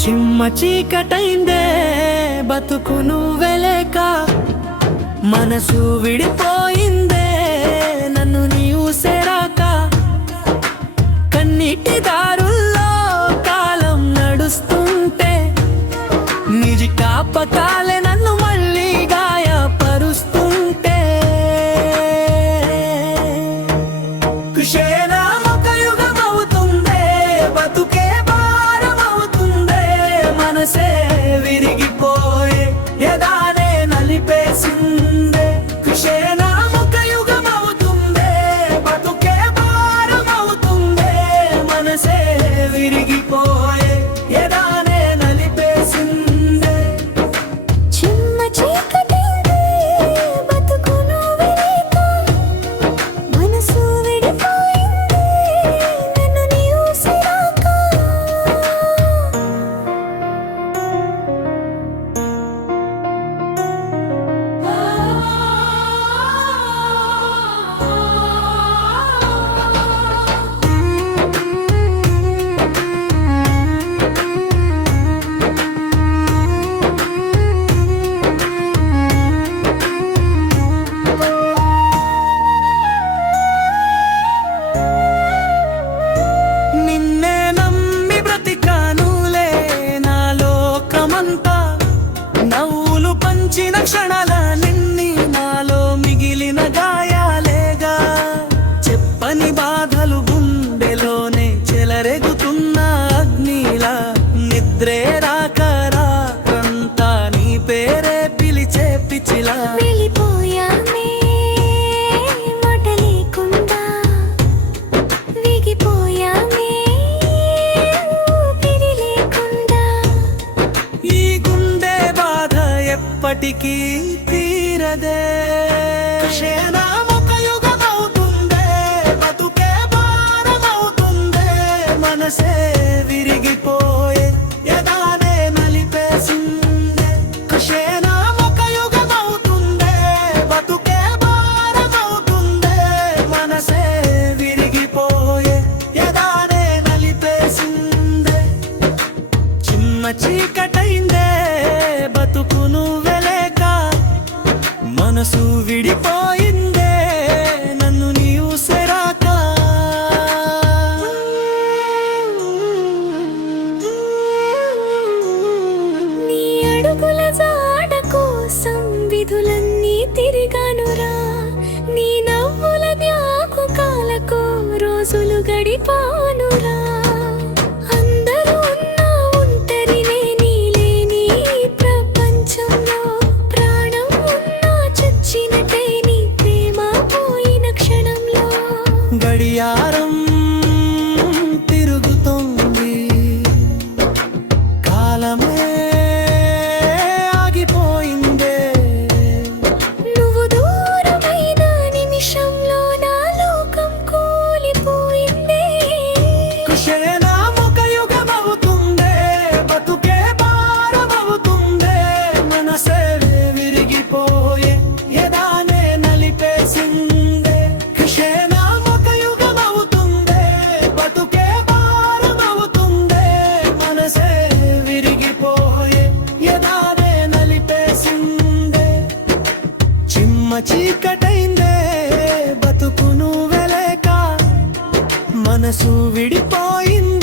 చిమ్మ చీకటైందే బతుకు నువ్వెలేక, మనసు విడిపోయిందే నన్ను నీవు సేరాక. కన్నీటి దారుల్లో కాలం నడుస్తుంటే నిజ కాపకాలే నన్ను మళ్ళీ గాయపరుస్తుంటే. కుషేనా ఒక యుగమవుతుందే, బతుకే భారమవుతుందే, మనసే విరిగిపోయే ఎదానే నలిపేసిందే. కుషేనా ఒక యుగమవుతుందే, బతుకే భారమవుతుందే, మనసే విరిగిపోయే ఎదానే నలిపేసిందే. చిమ్మ చీకటైందే బతుకు నువ్వెలేక, మనసు విడిపోయిందే నన్ను నీవు సేరాక. నిన్నే నమ్మి బ్రతికానులే నా లోకమంతా, నవ్వులు పంచిన క్షణాల నిన్ని నాలో మిగిలిన గాయాలేగా. చెప్పని బాధలు గుండెలోనే చెలరెగుతున్న అగ్నిలా, నిద్రే రాక రాకంతా నీ పేరే పిలిచే పిచ్చిలా. వెళ్ళిపోయామే మాట లేకుండా, విగిపోయామే ఊపిరి లేకుండా. ఈ గుండె బాధ ఎప్పటికీ తీరదే. క్షేనా ఒక యుగమవుతుందే, బతుకే భారమవుతుందే, మనసే విరిగిపోయే ఎదానే నలిపేసిందే. క్షేనా ఒక యుగమవుతుందే, బతుకే భారమవుతుందే, మనసే విరిగిపోయే ఎదానే నలిపేసిందే. చిమ్మ చీకటైందే బతుకు నువ్వెలేక, మనసు విడిపోయిందే నన్ను నీవు సేరాక. నీ అడుగుల జాడ కోసం విధులన్నీ తిరిగానురా, నీ నవ్వుల జ్ఞాపకాలకు రోజులు గడిపానురా. అందరూ ఉన్నా ఒంటరినే నీలేని ఈ ప్రపంచంలో, ప్రాణం ఉన్నా చచ్చినట్టే నీ ప్రేమ పోయిన క్షణంలో. గడియారం తిరుగుతోంది, కాలమే ఆగిపోయిందే. నువ్వు దూరమైన నిమిషంలో నా లోకం కూలిపోయిందే. కుషేనా ఒక యుగమవుతుందే, బతుకే భారమవుతుందే, మనసే విరిగిపోయే ఎదానే నలిపేసిందే. కుషేనా ఒక యుగమవుతుందే, బతుకే భారమవుతుందే, మనసే విరిగిపోయే ఎదానే నలిపేసిందే. చిమ్మ చీకటైందే బతుకు నువ్వెలేక, మనసు విడిపోయింది